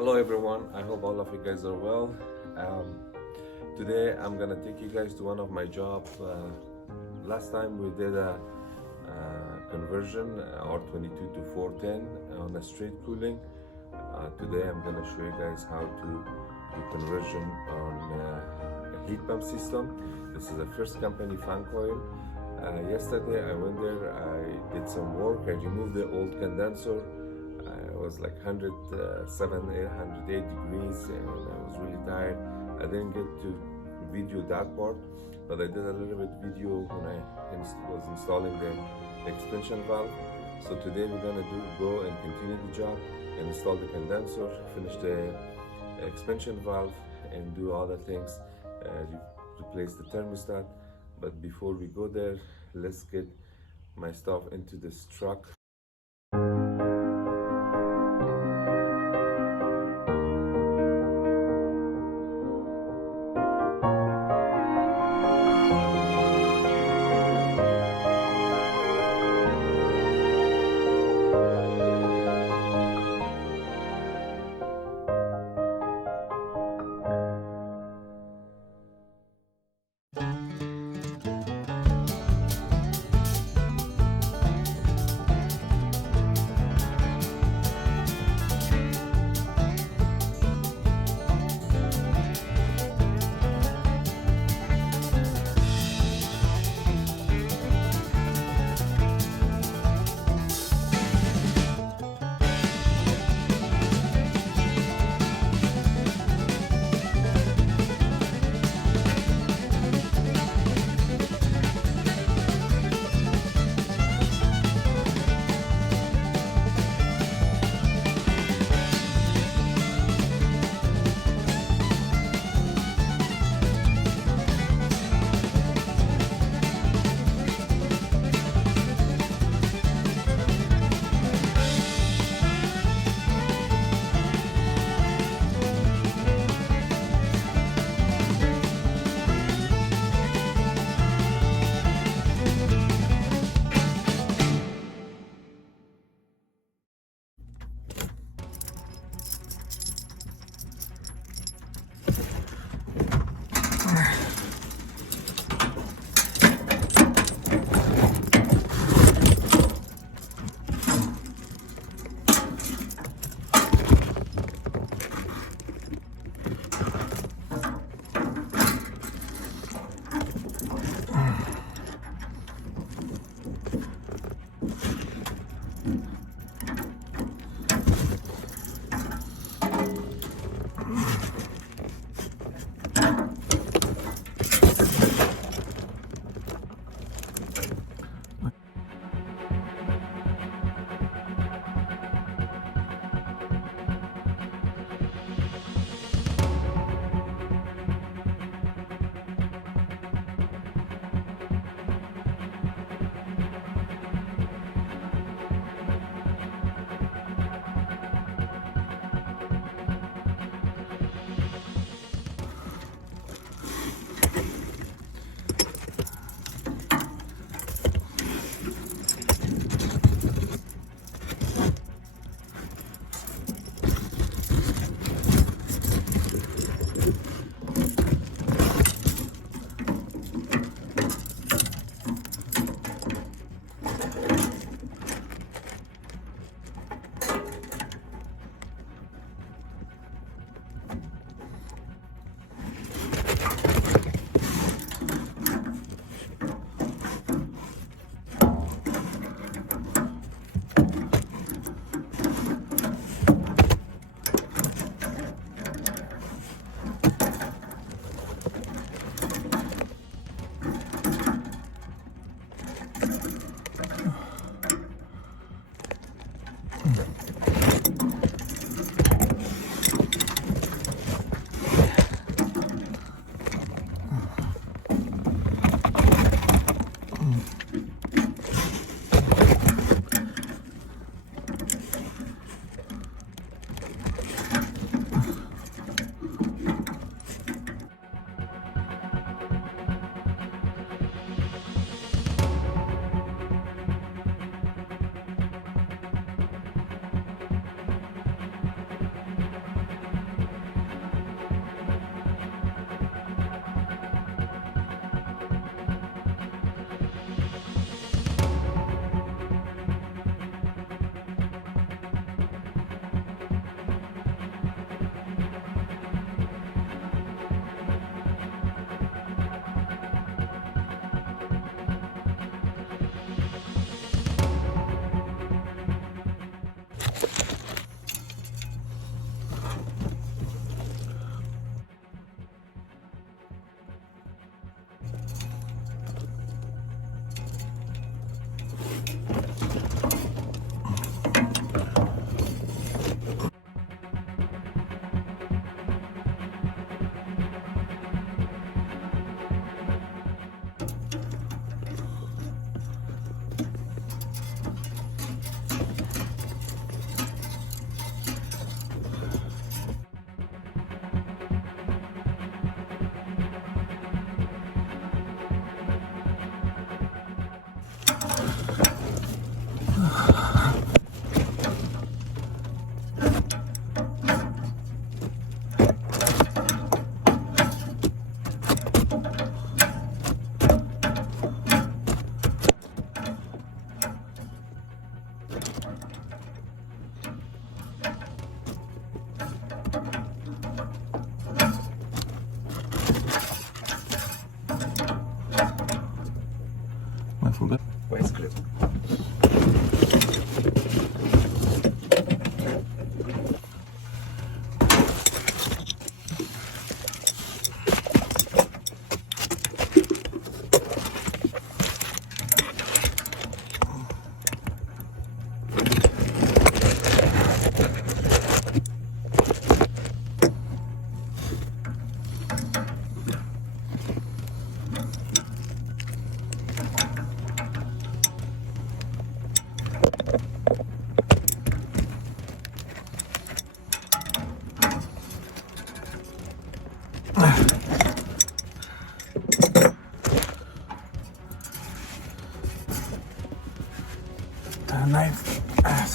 Hello everyone, I hope all of you guys are well. Today I'm gonna take you guys to one of my jobs. Last time we did a conversion R-22 to 410 on a straight cooling. Today I'm gonna show you guys how to do conversion on a heat pump system. This is a first company fan coil. Yesterday I went there, I did some work, I removed the old condenser. It was like 107, 108 degrees and I was really tired. I didn't get to video that part, but I did a little bit video when I was installing the expansion valve. So today we're gonna go and continue the job and install the condenser, finish the expansion valve and do other things, replace the thermostat. But before we go there, let's get my stuff into this truck.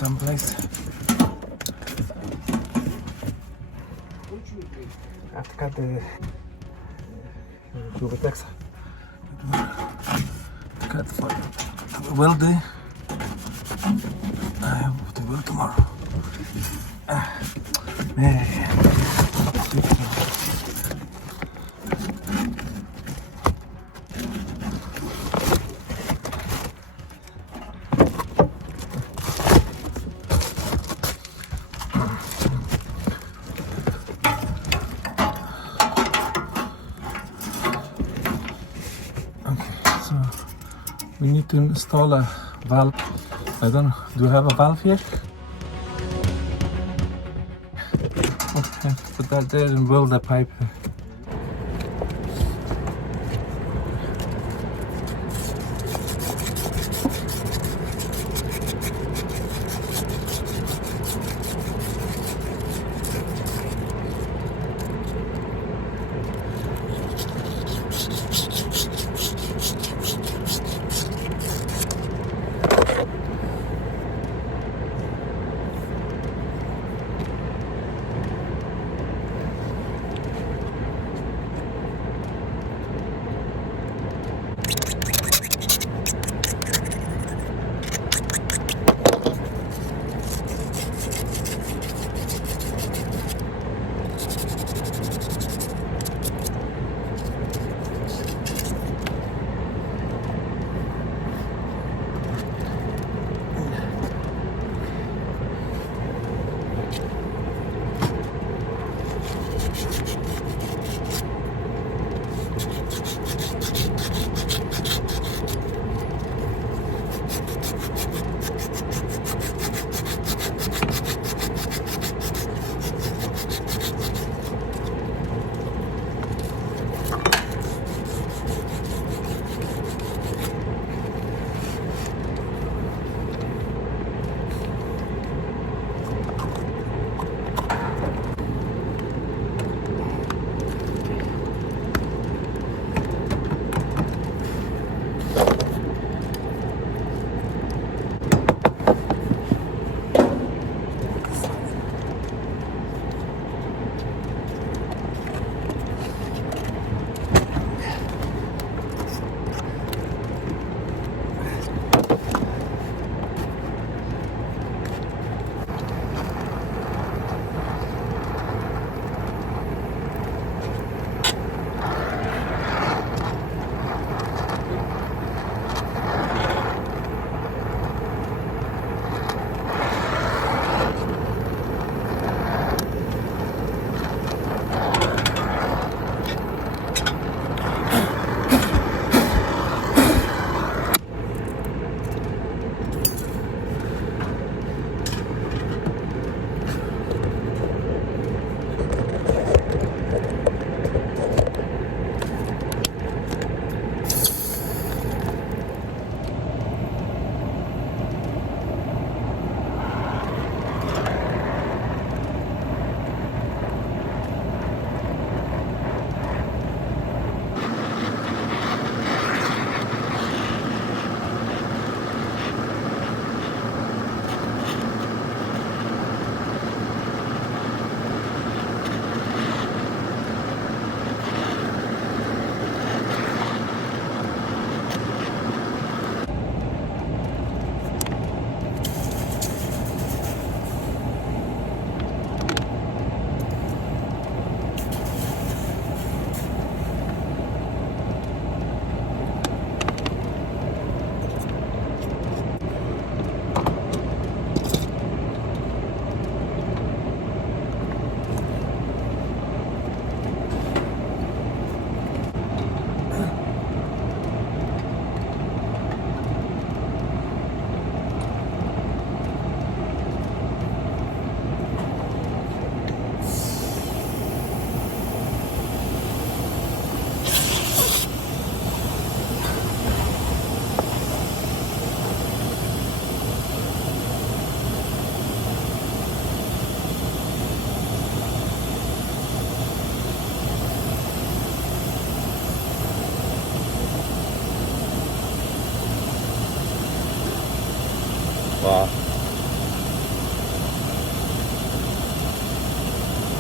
someplace. I have to cut the Rubetex. Cut for will do. I have to work tomorrow. We need to install a valve. I don't know, do you have a valve here? Okay, put that there and weld the pipe.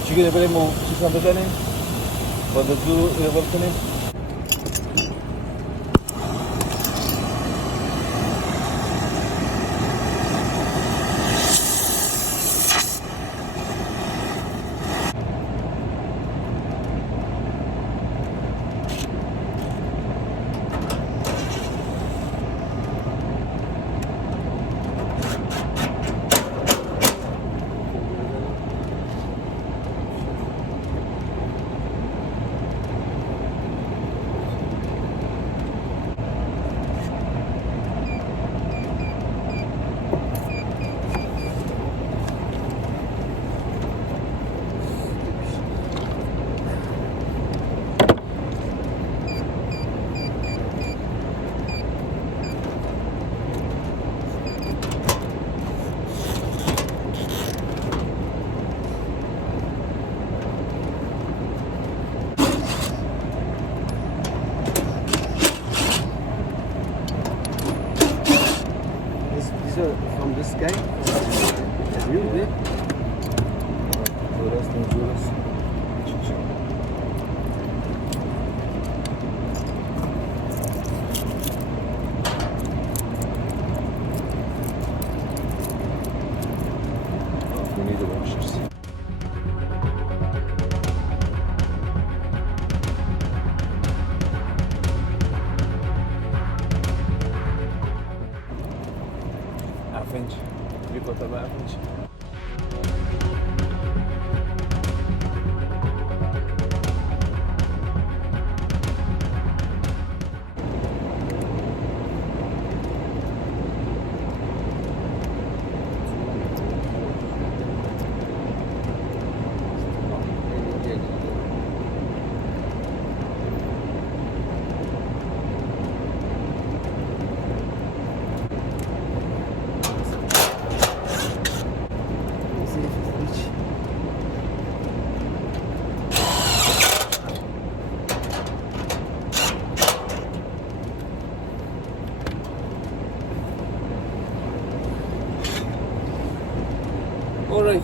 Chicken avremo 60 cani, quando giù le portane. These are from this guy. You did? Juras, no juras. We need the washers. Half inch, 3/4 of half inch. All right.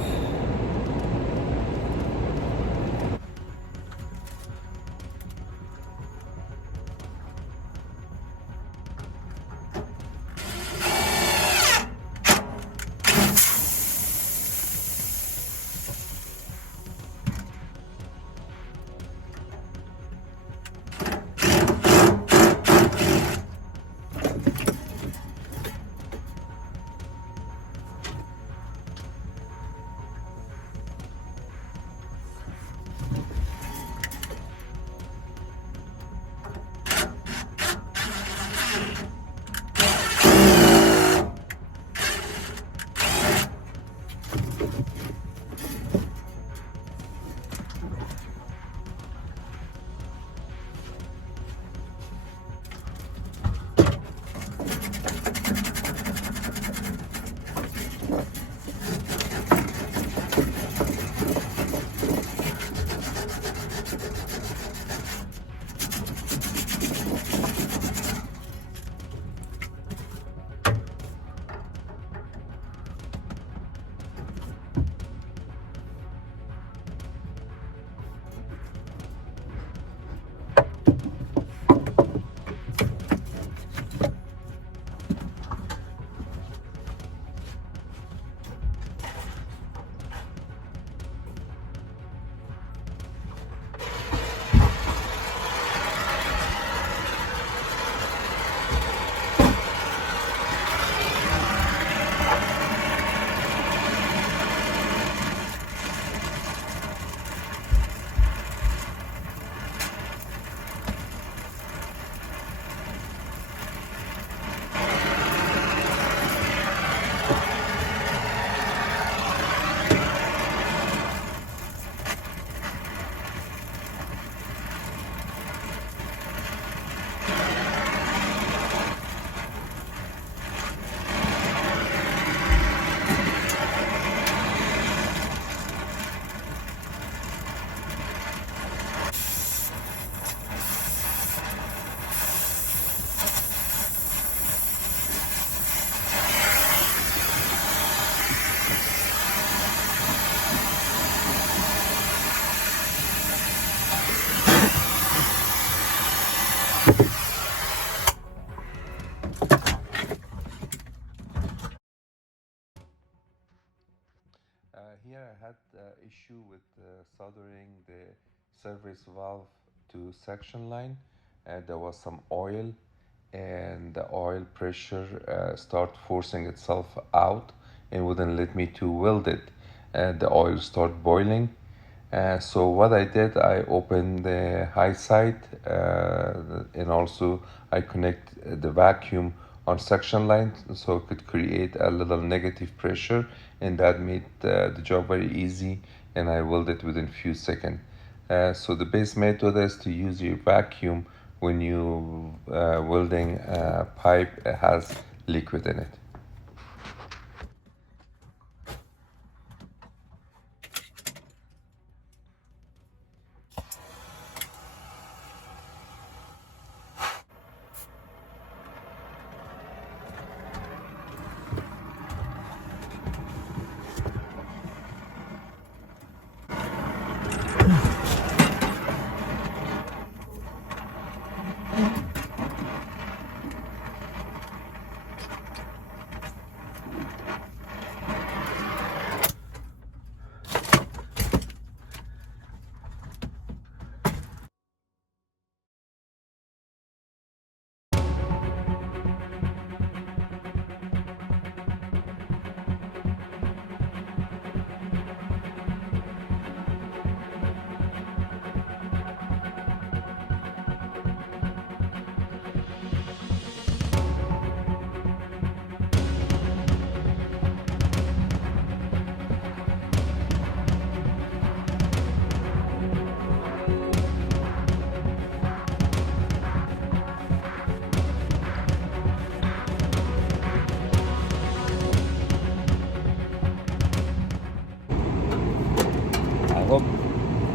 issue with soldering the service valve to section line. There was some oil, and the oil pressure start forcing itself out and wouldn't let me to weld it. The oil start boiling. So what I did, I opened the high side, and also I connect the vacuum on suction line so it could create a little negative pressure, and that made the job very easy, and I welded within few seconds. So the best method is to use your vacuum when you welding a pipe that has liquid in it.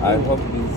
I hope this